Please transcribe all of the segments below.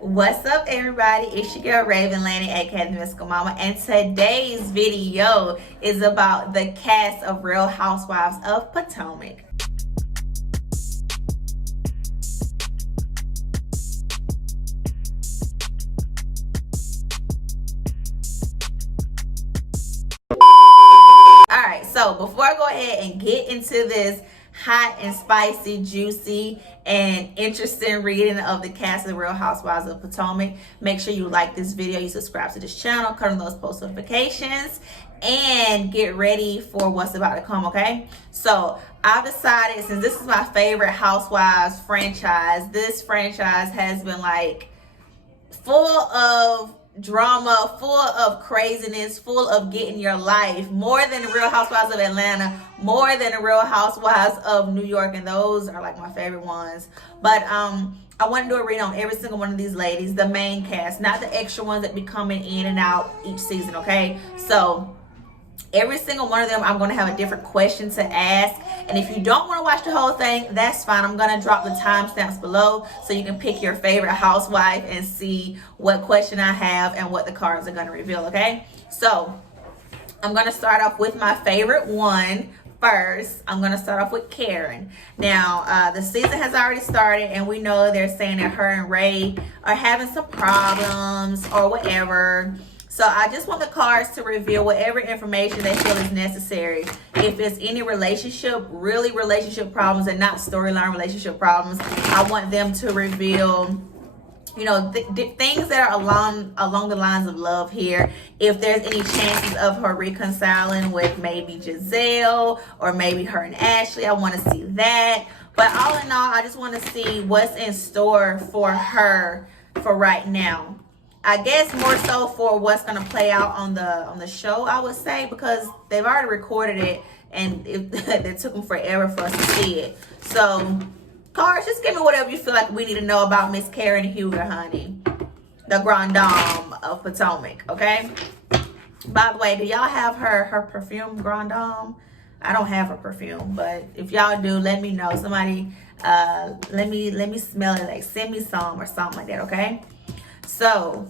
What's up, everybody? It's your girl RavenLani, aka the Mystical Mama, and today's video is about the cast of Real Housewives of Potomac. Alright, so before I go ahead and get into this hot and spicy, juicy, and interesting reading of the cast of Real Housewives of Potomac, make sure you like this video, you subscribe to this channel, turn on those post notifications, and get ready for what's about to come, okay? So I've decided, since this is my favorite Housewives franchise, this franchise has been like full of drama, full of craziness, full of getting your life, more than the Real Housewives of Atlanta, more than the Real Housewives of New York, and those are like my favorite ones. But I want to do a read on every single one of these ladies, the main cast, not the extra ones that be coming in and out each season, okay? So every single one of them, I'm going to have a different question to ask. And if you don't want to watch the whole thing, that's fine. I'm going to drop the timestamps below so you can pick your favorite housewife and see what question I have and what the cards are going to reveal, okay? So I'm going to start off with my favorite one first. I'm going to start off with Karen. Now, the season has already started, and we know they're saying that her and Ray are having some problems or whatever. So I just want the cards to reveal whatever information they feel is necessary. If it's any relationship problems and not storyline relationship problems, I want them to reveal, you know, things that are along the lines of love here. If there's any chances of her reconciling with maybe Gizelle or maybe her and Ashley, I want to see that. But all in all, I just want to see what's in store for her for right now. I guess more so for what's going to play out on the show, I would say, because they've already recorded it and it took them forever for us to see it. So, cards, just give me whatever you feel like we need to know about Miss Karen Huger, honey, the Grand Dame of Potomac, okay? By the way, do y'all have her perfume, Grand Dame? I don't have her perfume, but if y'all do, let me know. Somebody, let me smell it. Like, send me some or something like that, okay? So,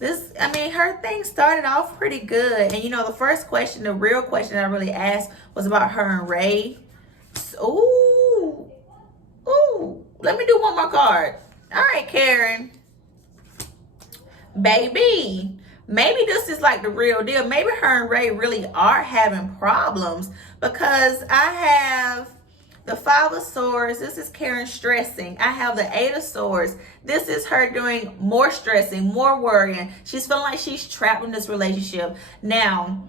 her thing started off pretty good. And, you know, the first question, the real question I really asked was about her and Ray. So, ooh, let me do one more card. All right, Karen. Baby, maybe this is like the real deal. Maybe her and Ray really are having problems, because I have the Five of Swords. This is Karen stressing. I have the Eight of Swords. This is her doing more stressing, more worrying. She's feeling like she's trapped in this relationship. Now,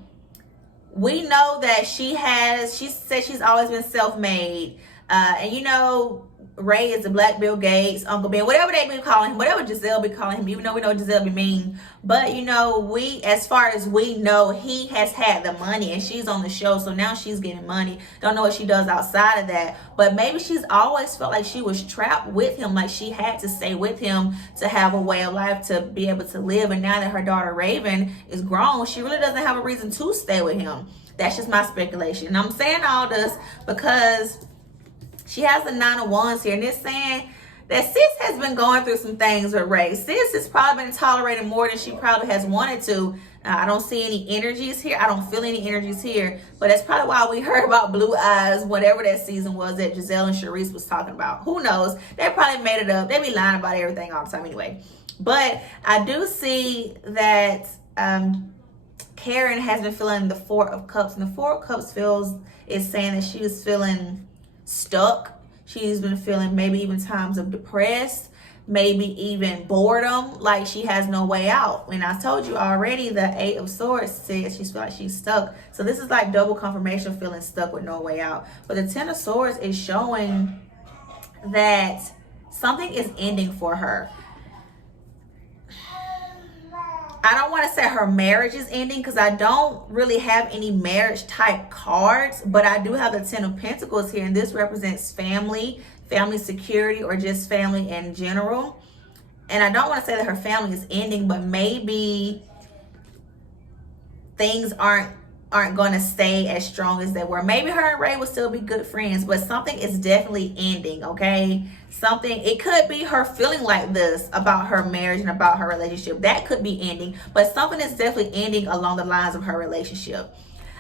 we know that she said she's always been self-made. And you know, Ray is the Black Bill Gates, Uncle Ben, whatever they be calling him, whatever Gizelle be calling him, even though we know Gizelle be mean. But, you know, as far as we know, he has had the money and she's on the show. So now she's getting money. Don't know what she does outside of that. But maybe she's always felt like she was trapped with him, like she had to stay with him to have a way of life, to be able to live. And now that her daughter Raven is grown, she really doesn't have a reason to stay with him. That's just my speculation. And I'm saying all this because she has the Nine of Wands here, and it's saying that sis has been going through some things with Ray. Sis has probably been tolerating more than she probably has wanted to. I don't see any energies here. I don't feel any energies here. But that's probably why we heard about Blue Eyes, whatever that season was that Gizelle and Charisse was talking about. Who knows? They probably made it up. They be lying about everything all the time anyway. But I do see that Karen has been feeling the Four of Cups. And the Four of Cups is saying that she was feeling stuck. She's been feeling maybe even times of depressed, maybe even boredom, like she has no way out. And I told you already, the Eight of Swords says she feels like she's stuck. So this is like double confirmation, feeling stuck with no way out. But the Ten of Swords is showing that something is ending for her. I don't want to say her marriage is ending, because I don't really have any marriage type cards, but I do have the Ten of Pentacles here, and this represents family security, or just family in general. And I don't want to say that her family is ending, but maybe things aren't aren't going to stay as strong as they were. Maybe her and Ray will still be good friends, but something is definitely ending, okay? Something, it could be her feeling like this about her marriage and about her relationship. That could be ending, but something is definitely ending along the lines of her relationship.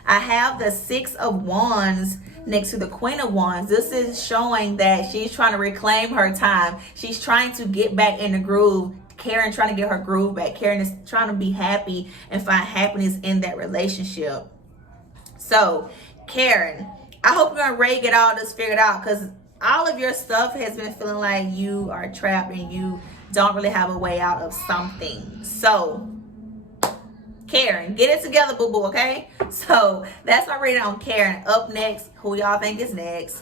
I have the Six of Wands next to the Queen of Wands. This is showing that she's trying to reclaim her time. She's trying to get back in the groove. Karen trying to get her groove back. Karen is trying to be happy and find happiness in that relationship. So, Karen, I hope you're ready to get all this figured out, because all of your stuff has been feeling like you are trapped and you don't really have a way out of something. So, Karen, get it together, boo-boo, okay? So, that's my reading on Karen. Up next, who y'all think is next?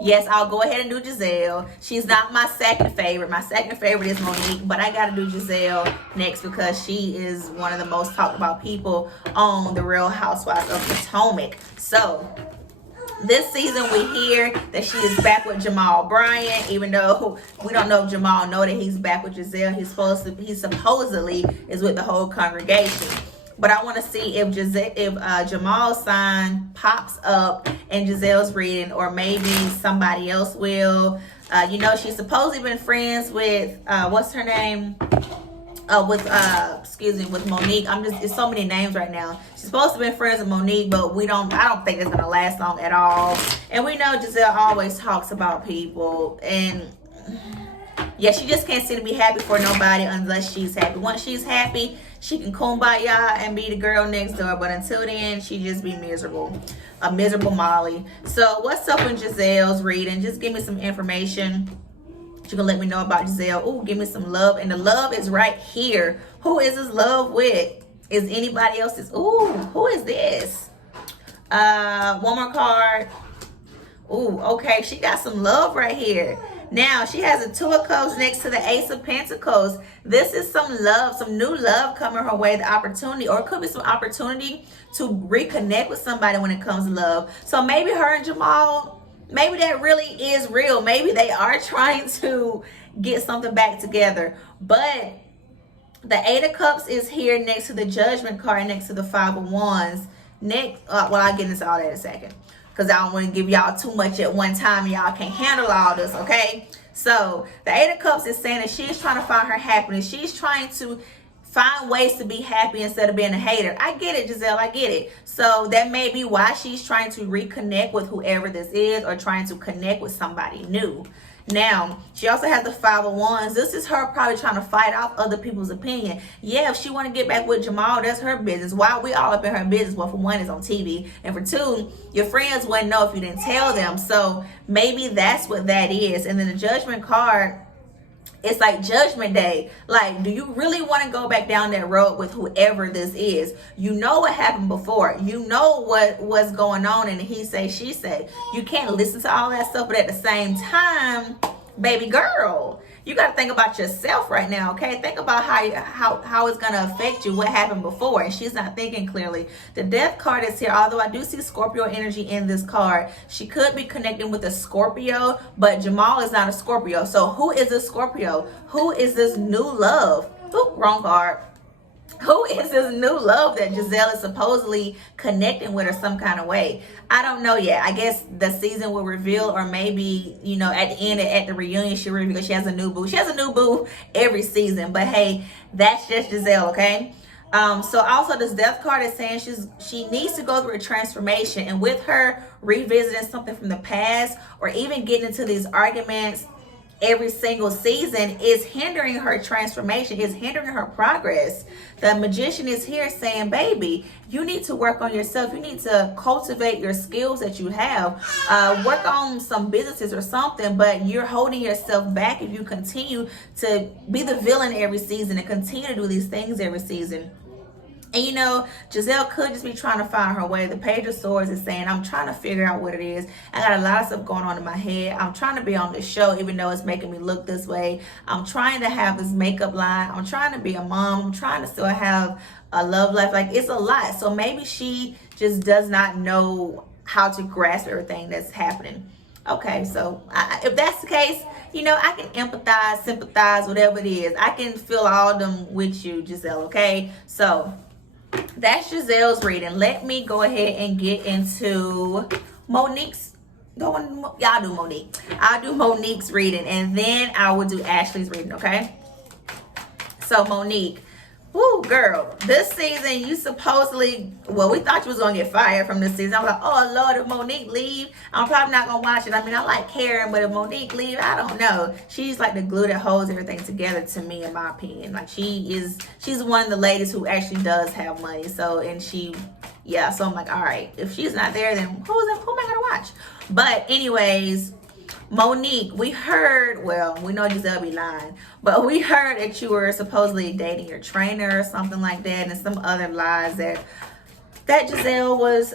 Yes, I'll go ahead and do Gizelle. She's not my second favorite. My second favorite is Monique, but I got to do Gizelle next because she is one of the most talked about people on the Real Housewives of Potomac. So, this season we hear that she is back with Jamal Bryant, even though we don't know if Jamal know that he's back with Gizelle. He supposedly is with the whole congregation. But I want to see if Jamal's sign pops up in Gizelle's reading, or maybe somebody else will. You know, she's supposedly been friends with what's her name? With Monique. It's so many names right now. She's supposed to be friends with Monique, but I don't think it's gonna last long at all. And we know Gizelle always talks about people, and yeah, she just can't seem to be happy for nobody unless she's happy. Once she's happy, she can kumbaya and be the girl next door, but until then, she just be miserable. A miserable Molly. So what's up in Gizelle's reading? Just give me some information. You can let me know about Gizelle. Ooh, give me some love. And the love is right here. Who is this love with? Is anybody else's? Ooh, who is this? One more card. Ooh, okay. She got some love right here. Now, she has a Two of Cups next to the Ace of Pentacles. This is some love, some new love coming her way, the opportunity, or it could be some opportunity to reconnect with somebody when it comes to love. So maybe her and Jamal, maybe that really is real. Maybe they are trying to get something back together. But the Eight of Cups is here next to the Judgment card, next to the Five of Wands. Next, well, I'll get into all that in a second, because I don't want to give y'all too much at one time. Y'all can't handle all this, okay? So, the Eight of Cups is saying that she's trying to find her happiness. She's trying to find ways to be happy instead of being a hater. I get it, Gizelle. I get it. So, that may be why she's trying to reconnect with whoever this is, or trying to connect with somebody new. Now, she also has the Five of Wands. This is her probably trying to fight off other people's opinion. Yeah, if she want to get back with Jamal, that's her business. Why we all up in her business? Well, for one, it's on TV. And for two, your friends wouldn't know if you didn't tell them. So maybe that's what that is. And then the Judgment card, it's like Judgment Day. Like, do you really want to go back down that road with whoever this is? You know what happened before. You know what's going on in the he say, she say. You can't listen to all that stuff, but at the same time, baby girl, you got to think about yourself right now, okay? Think about how it's going to affect you, what happened before. And she's not thinking clearly. The Death card is here. Although I do see Scorpio energy in this card, she could be connecting with a Scorpio, but Jamal is not a Scorpio. So who is this Scorpio? Who is this new love? Oop, wrong card. Who is this new love that Gizelle is supposedly connecting with, or some kind of way? I don't know yet. I guess the season will reveal, or maybe, you know, at the end, at the reunion, she'll reveal she has a new boo. She has a new boo every season. But hey, that's just Gizelle, okay? So also this Death card is saying she needs to go through a transformation. And with her revisiting something from the past, or even getting into these arguments every single season, is hindering her transformation, is hindering her progress. The Magician is here saying, baby, you need to work on yourself. You need to cultivate your skills that you have. Work on some businesses or something, but you're holding yourself back if you continue to be the villain every season and continue to do these things every season. And you know, Gizelle could just be trying to find her way. The Page of Swords is saying, I'm trying to figure out what it is. I got a lot of stuff going on in my head. I'm trying to be on this show, even though it's making me look this way. I'm trying to have this makeup line. I'm trying to be a mom. I'm trying to still have a love life. Like, it's a lot. So maybe she just does not know how to grasp everything that's happening. Okay, so if that's the case, you know, I can empathize, sympathize, whatever it is. I can feel all them with you, Gizelle, okay? So That's Gizelle's reading. Let me go ahead and get into Monique's. Y'all do Monique. I'll do Monique's reading, and then I will do Ashley's reading, okay? So Monique, woo, girl, this season you supposedly, well, we thought you was gonna get fired from this season. I was like, oh Lord, if Monique leave, I'm probably not gonna watch it. I mean, I like Karen, but if Monique leave, I don't know. She's like the glue that holds everything together, to me, in my opinion. Like, she's one of the ladies who actually does have money. So, and she, yeah, so I'm like, all right, if she's not there, then who am I gonna watch? But anyways, Monique, we heard, well, we know Gizelle be lying, but we heard that you were supposedly dating your trainer or something like that, and some other lies that Gizelle was,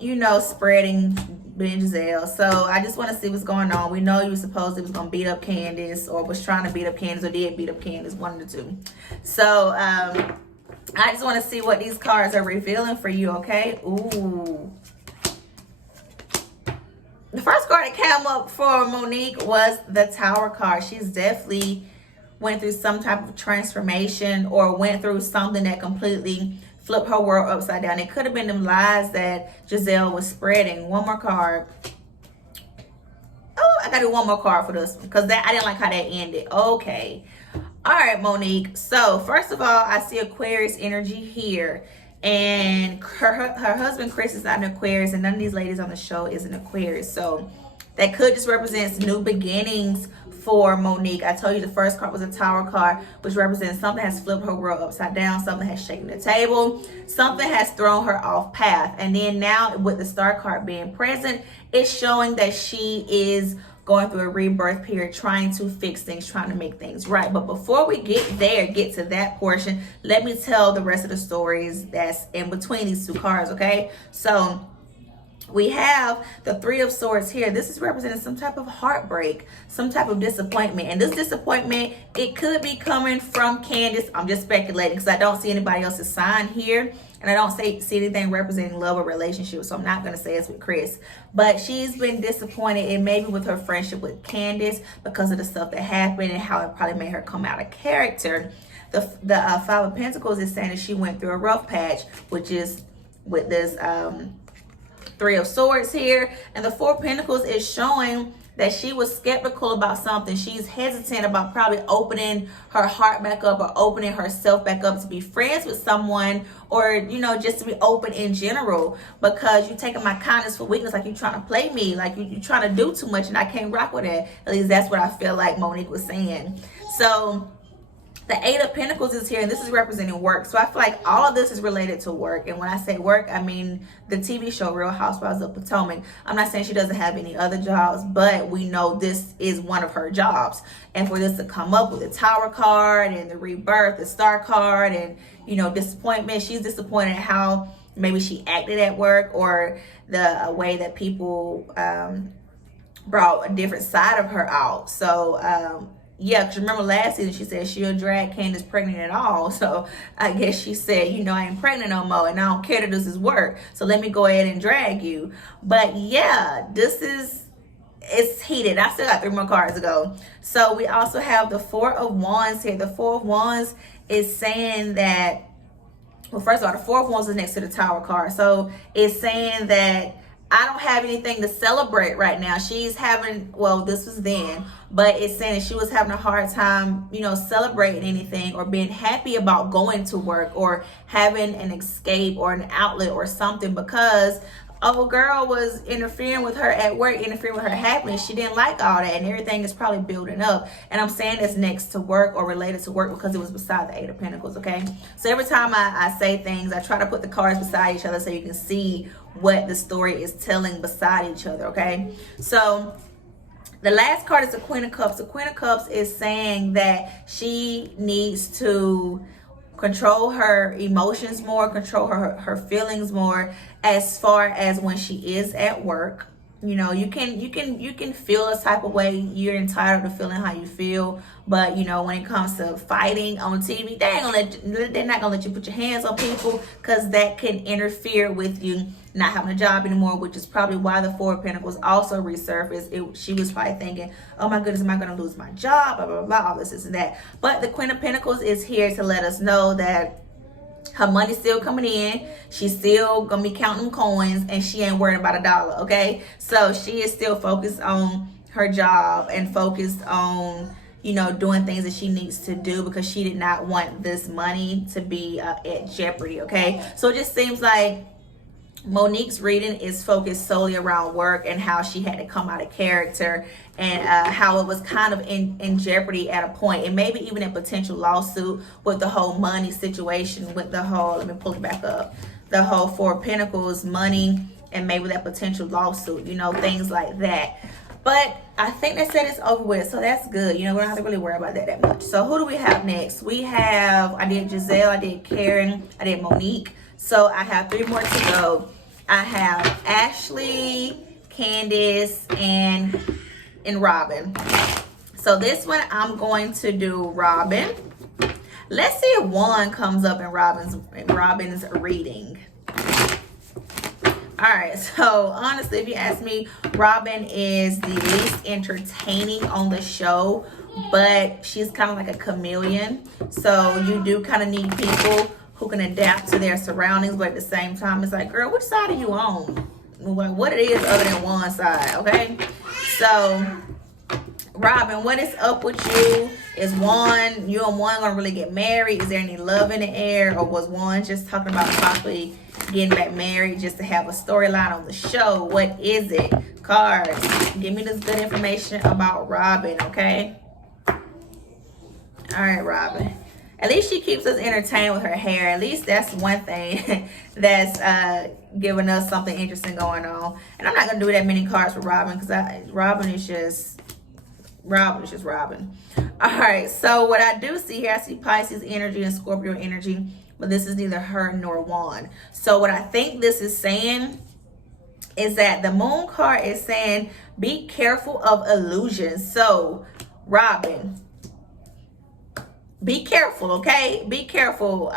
you know, spreading, being Gizelle. So I just want to see what's going on. We know you supposedly was going to beat up Candiace, or was trying to beat up Candiace, or did beat up Candiace, one of the two. So, I just want to see what these cards are revealing for you, okay? Ooh. The first card that came up for Monique was the Tower card. She's definitely went through some type of transformation, or went through something that completely flipped her world upside down. It could have been them lies that Gizelle was spreading. One more card. Oh, I got to do one more card for this, because I didn't like how that ended. Okay. All right, Monique. So, first of all, I see Aquarius energy here. And her husband Chris is not an Aquarius, and none of these ladies on the show is an Aquarius. So that could just represent new beginnings for Monique. I told you the first card was a Tower card, which represents something has flipped her world upside down, something has shaken the table, something has thrown her off path. And then now with the Star card being present, it's showing that she is going through a rebirth period, trying to fix things, trying to make things right. But before we get to that portion, let me tell the rest of the stories that's in between these two cards, okay? So we have the Three of Swords here. This is representing some type of heartbreak, some type of disappointment. And this disappointment, it could be coming from Candiace. I'm just speculating because I don't see anybody else's sign here. And I don't see anything representing love or relationship. So I'm not going to say it's with Chris. But she's been disappointed, and maybe with her friendship with Candiace, because of the stuff that happened and how it probably made her come out of character. The Five of Pentacles is saying that she went through a rough patch, which is with this Three of Swords here. And the Four of Pentacles is showing that she was skeptical about something. She's hesitant about probably opening her heart back up, or opening herself back up to be friends with someone, or, you know, just to be open in general, because you're taking my kindness for weakness. Like, you're trying to play me, like you're trying to do too much, and I can't rock with that. At least that's what I feel like Monique was saying. So the Eight of Pentacles is here, and this is representing work. So I feel like all of this is related to work. And when I say work, I mean the TV show Real Housewives of Potomac. I'm not saying she doesn't have any other jobs, but we know this is one of her jobs. And for this to come up with the Tower card and the rebirth, the Star card, and, you know, disappointment. She's disappointed at how maybe she acted at work, or the way that people brought a different side of her out. So, yeah, because remember last season she said she'll drag Candiace pregnant at all. So I guess she said, you know, I ain't pregnant no more, and I don't care that this is work. So let me go ahead and drag you. But yeah, it's heated. I still got 3 more cards to go. So we also have the Four of Wands here. The Four of Wands is saying that, well, first of all, the Four of Wands is next to the Tower card. So it's saying that I don't have anything to celebrate right now. She's having, well, this was then, but it's saying that she was having a hard time, you know, celebrating anything, or being happy about going to work, or having an escape or an outlet or something, because a girl was interfering with her at work, interfering with her happiness. She didn't like all that, and everything is probably building up. And I'm saying it's next to work, or related to work, because it was beside the Eight of Pentacles, okay? So every time I say things, I try to put the cards beside each other so you can see what the story is telling beside each other, okay? So the last card is the Queen of Cups. The Queen of Cups is saying that she needs to control her emotions more, control her feelings more, as far as when she is at work. You know, you can feel a type of way. You're entitled to feeling how you feel, but you know, when it comes to fighting on TV, they're not gonna let you put your hands on people, because that can interfere with you not having a job anymore, which is probably why the Four of Pentacles also resurfaced. She was probably thinking, oh my goodness, am I gonna lose my job, blah blah blah, all this and that. But the Queen of Pentacles is here to let us know that Her money's still coming in. She's still gonna be counting them coins, and she ain't worried about a dollar, okay? So she is still focused on her job and focused on, you know, doing things that she needs to do, because she did not want this money to be at jeopardy, okay? So it just seems like Monique's reading is focused solely around work and how she had to come out of character, and how it was kind of in jeopardy at a point, and maybe even a potential lawsuit with the whole money situation, with the whole, let me pull it back up, the whole Four of Pentacles, money, and maybe that potential lawsuit, you know, things like that. But I think they said it's over with, so that's good. You know, we don't have to really worry about that much. So who do we have next? We have, I did Gizelle, I did Karen, I did Monique. So I have 3 more to go. I have Ashley, Candiace, and Robyn. So this one, I'm going to do Robyn. Let's see if 1 comes up in Robyn's reading. All right, so honestly, if you ask me, Robyn is the least entertaining on the show, but she's kind of like a chameleon. So you do kind of need people who can adapt to their surroundings, but at the same time, it's like, girl, which side are you on? Like, what it is other than one side, okay? So, Robyn, what is up with you? Is you and 1 gonna really get married? Is there any love in the air? Or was 1 just talking about possibly getting back married just to have a storyline on the show? What is it? Cards, give me this good information about Robyn, okay? All right, Robyn. At least she keeps us entertained with her hair. At least that's one thing that's giving us something interesting going on. And I'm not going to do that many cards for Robyn, because Robyn is just Robyn. All right, so what I do see here, I see Pisces energy and Scorpio energy, but this is neither her nor 1. So what I think this is saying is that the Moon card is saying, be careful of illusions. So, Robyn, be careful, okay? Be careful.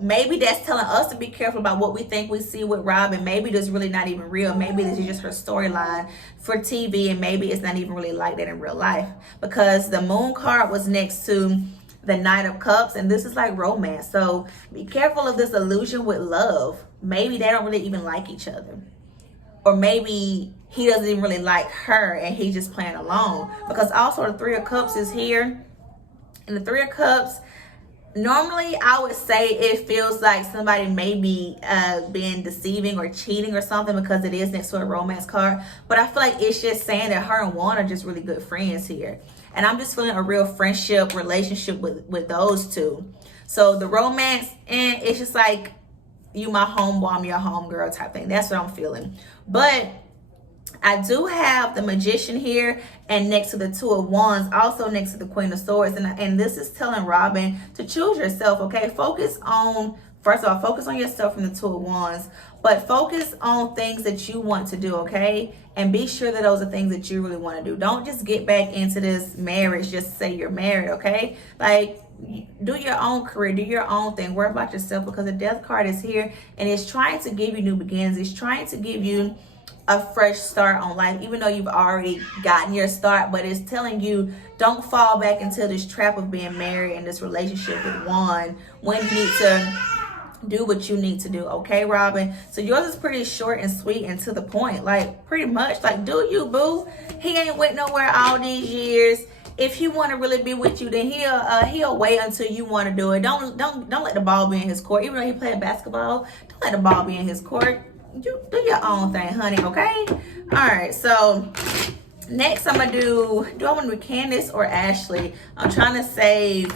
Maybe that's telling us to be careful about what we think we see with Robyn. Maybe this is really not even real. Maybe this is just her storyline for TV, and maybe it's not even really like that in real life, because the Moon card was next to the Knight of Cups, and this is like romance. So be careful of this illusion with love. Maybe they don't really even like each other, or maybe he doesn't even really like her and he's just playing along, because also the 3 of Cups is here. And the 3 of Cups, normally I would say it feels like somebody may be being deceiving or cheating or something, because it is next to a romance card. But I feel like it's just saying that her and 1 are just really good friends here. And I'm just feeling a real friendship relationship with those 2. So the romance, and it's just like, you my homeboy, I'm your homegirl type thing. That's what I'm feeling. But I do have the Magician here, and next to the 2 of Wands, also next to the Queen of Swords. And this is telling Robyn to choose yourself, okay? Focus on, first of all, focus on yourself from the 2 of Wands, but focus on things that you want to do, okay? And be sure that those are things that you really want to do. Don't just get back into this marriage just to say you're married, okay? Like, do your own career, do your own thing, worry about yourself, because the Death card is here, and it's trying to give you new beginnings. It's trying to give you a fresh start on life, even though you've already gotten your start. But it's telling you, don't fall back into this trap of being married in this relationship with 1 when you need to do what you need to do, okay, Robyn? So yours is pretty short and sweet and to the point, like pretty much like, do you, boo? He ain't went nowhere all these years. If he want to really be with you, then he'll wait until you want to do it. Don't let the ball be in his court. Even though he played basketball, don't let the ball be in his court. You do your own thing, honey, okay? All right, so next I'm gonna do I want to do Candiace or Ashley? I'm trying to save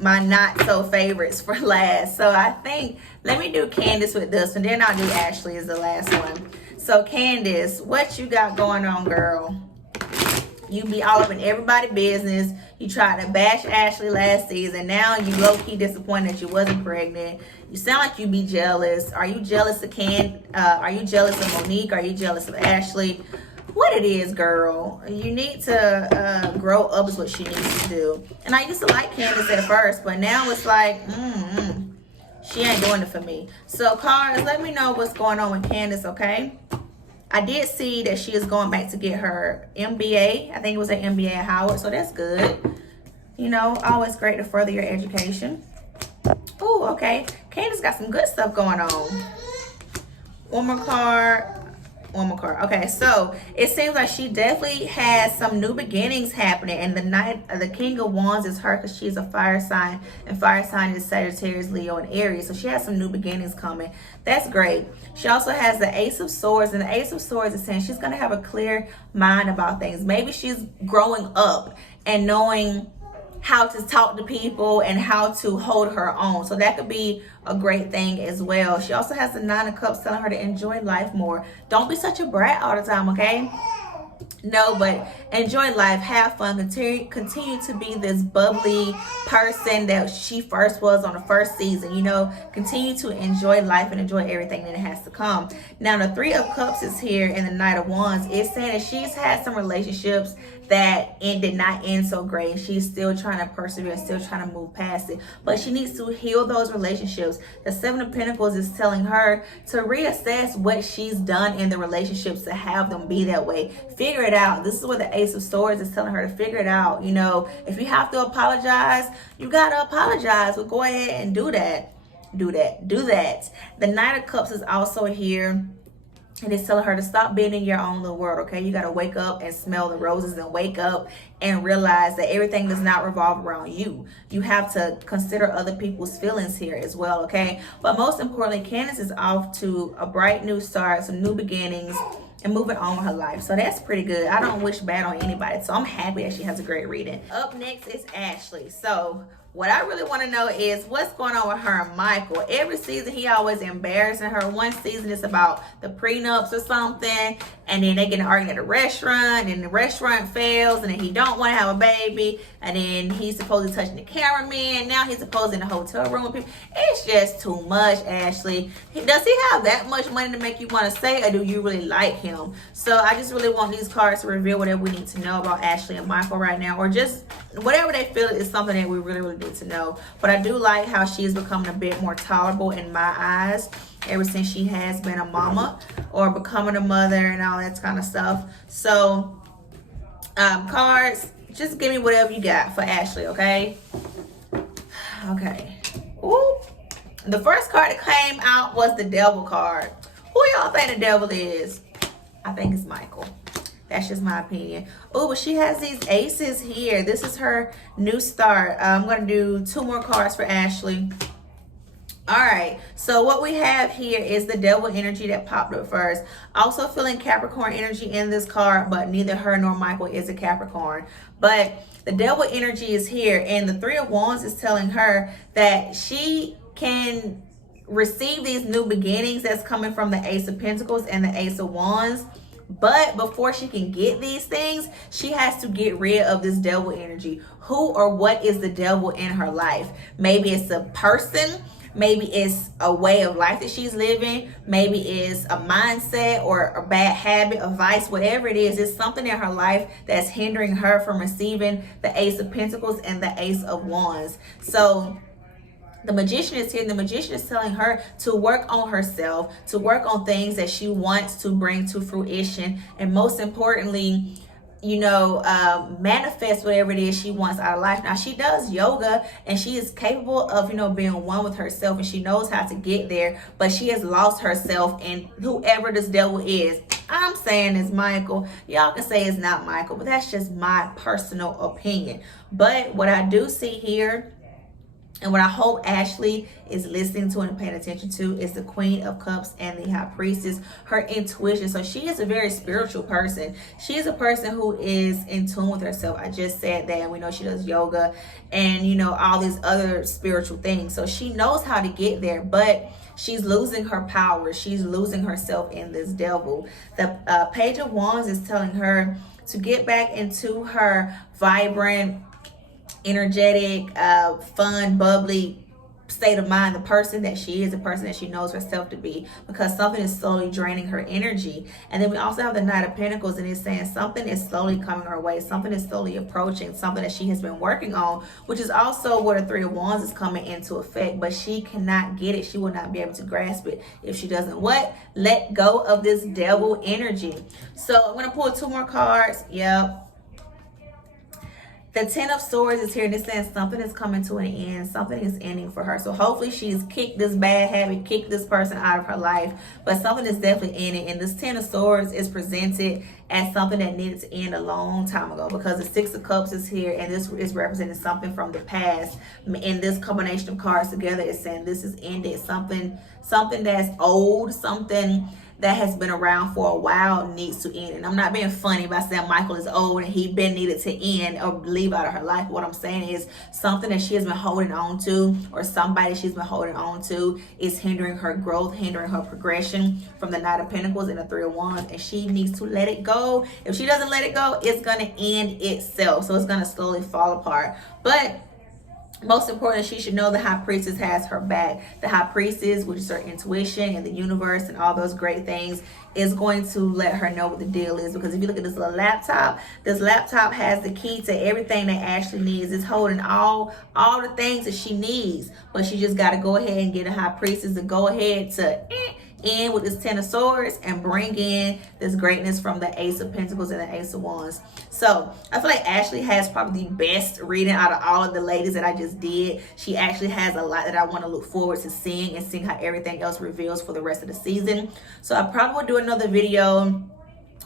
my not so favorites for last. So I think, let me do Candiace with this one, then I'll do Ashley as the last one. So Candiace, what you got going on, girl? You be all up in everybody's business. You tried to bash Ashley last season. Now you low-key disappointed that you wasn't pregnant. You sound like you be jealous. Are you jealous of are you jealous of Monique? Are you jealous of Ashley? What it is, girl, you need to grow up is what she needs to do. And I used to like Candiace at first, but now it's like, she ain't doing it for me. So cards, let me know what's going on with Candiace, okay? I did see that she is going back to get her MBA. I think it was an MBA at Howard, so that's good. You know, always great to further your education. Oh, okay. Candiace got some good stuff going on. One more card. One more card. Okay, so it seems like she definitely has some new beginnings happening, and the King of Wands is her because she's a fire sign, and fire sign is Sagittarius, Leo, and Aries. So she has some new beginnings coming. That's great. She also has the Ace of Swords, and the Ace of Swords is saying she's gonna have a clear mind about things. Maybe she's growing up and knowing how to talk to people and how to hold her own. So that could be a great thing as well. She also has the Nine of Cups telling her to enjoy life more. Don't be such a brat all the time, okay? No, but enjoy life, have fun, continue to be this bubbly person that she first was on the first season. You know, continue to enjoy life and enjoy everything that has to come. Now, the Three of Cups is here, and the Knight of Wands is saying that she's had some relationships that did not end so great. She's still trying to persevere, still trying to move past it, but she needs to heal those relationships. The Seven of Pentacles is telling her to reassess what she's done in the relationships to have them be that way. Figure it out. This is what the Ace of Swords is telling her to figure it out. You know, if you have to apologize, you gotta apologize. Well, go ahead and do that. Do that. The Knight of Cups is also here, and it's telling her to stop being in your own little world, okay? You got to wake up and smell the roses, and wake up and realize that everything does not revolve around you. You have to consider other people's feelings here as well, okay? But most importantly, Candiace is off to a bright new start, some new beginnings, and moving on with her life. So that's pretty good. I don't wish bad on anybody, so I'm happy that she has a great reading. Up next is Ashley. So what I really want to know is what's going on with her and Michael. Every season, he always embarrassing her. One season it's about the prenups or something, and then they get an argument at a restaurant, and the restaurant fails, and then he don't want to have a baby, and then he's supposedly touching the cameraman. Now he's supposedly in a hotel room with people. It's just too much, Ashley. Does he have that much money to make you want to stay, or do you really like him? So I just really want these cards to reveal whatever we need to know about Ashley and Michael right now, or just whatever they feel is something that we really need to know. But I do like how she is becoming a bit more tolerable in my eyes ever since she has been a mama or becoming a mother and all that kind of stuff. So cards, just give me whatever you got for Ashley, okay? Okay. Ooh. The first card that came out was the Devil card. Who y'all think the devil is? I think it's Michael. That's just my opinion. Oh, but she has these aces here. This is her new start. I'm going to do 2 more cards for Ashley. All right. So what we have here is the devil energy that popped up first. Also feeling Capricorn energy in this card, but neither her nor Michael is a Capricorn. But the devil energy is here, and the Three of Wands is telling her that she can receive these new beginnings that's coming from the Ace of Pentacles and the Ace of Wands. But before she can get these things, she has to get rid of this devil energy. Who or what is the devil in her life? Maybe it's a person. Maybe it's a way of life that she's living. Maybe it's a mindset or a bad habit, a vice, whatever it is. It's something in her life that's hindering her from receiving the Ace of Pentacles and the Ace of Wands. So the Magician is here, and the Magician is telling her to work on herself, to work on things that she wants to bring to fruition, and most importantly, you know, manifest whatever it is she wants out of life. Now, she does yoga, and she is capable of, you know, being one with herself, and she knows how to get there, but she has lost herself in whoever this devil is. I'm saying it's Michael. Y'all can say it's not Michael, but that's just my personal opinion. But what I do see here, and what I hope Ashley is listening to and paying attention to, is the Queen of Cups and the High Priestess, her intuition. So she is a very spiritual person. She is a person who is in tune with herself. I just said that, and we know she does yoga and, you know, all these other spiritual things. So she knows how to get there, but she's losing her power. She's losing herself in this devil. The Page of Wands is telling her to get back into her vibrant, energetic, fun, bubbly state of mind, the person that she is, the person that she knows herself to be, because something is slowly draining her energy. And then we also have the Knight of Pentacles, and it's saying something is slowly coming her way, something is slowly approaching, something that she has been working on, which is also where the Three of Wands is coming into effect. But she cannot get it. She will not be able to grasp it if she doesn't let go of this devil energy. So I'm going to pull 2 more cards. Yep. The Ten of Swords is here, and it's saying something is coming to an end. Something is ending for her. So hopefully she's kicked this bad habit, kicked this person out of her life. But something is definitely ending. And this Ten of Swords is presented as something that needed to end a long time ago, because the Six of Cups is here, and this is representing something from the past. In this combination of cards together, it's saying this is ended. Something that's old, something that has been around for a while needs to end. And I'm not being funny by saying Michael is old and he been needed to end or leave out of her life. What I'm saying is something that she has been holding on to, or somebody she's been holding on to, is hindering her growth, hindering her progression, from the Knight of Pentacles and the Three of Wands, and she needs to let it go. If she doesn't let it go, it's going to end itself. So it's going to slowly fall apart. But most importantly, she should know the High Priestess has her back. The High Priestess, which is her intuition and the universe and all those great things, is going to let her know what the deal is. Because if you look at this little laptop, this laptop has the key to everything that Ashley needs. It's holding all the things that she needs. But she just got to go ahead and get a High Priestess to go ahead to in with this Ten of Swords and bring in this greatness from the Ace of Pentacles and the Ace of Wands. So I feel like Ashley has probably the best reading out of all of the ladies that I just did. She actually has a lot that I want to look forward to seeing, and seeing how everything else reveals for the rest of the season. So I probably will do another video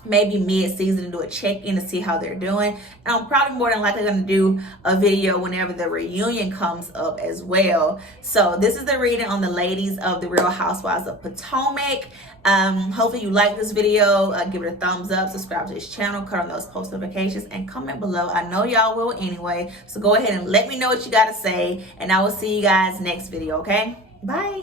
maybe mid-season and do a check-in to see how they're doing. And I'm probably more than likely going to do a video whenever the reunion comes up as well. So this is the reading on the ladies of the Real Housewives of Potomac. Hopefully you like this video. Give it a thumbs up, subscribe to this channel, cut on those post notifications, and comment below. I know y'all will anyway, so go ahead and let me know what you got to say, and I will see you guys next video. Okay, bye.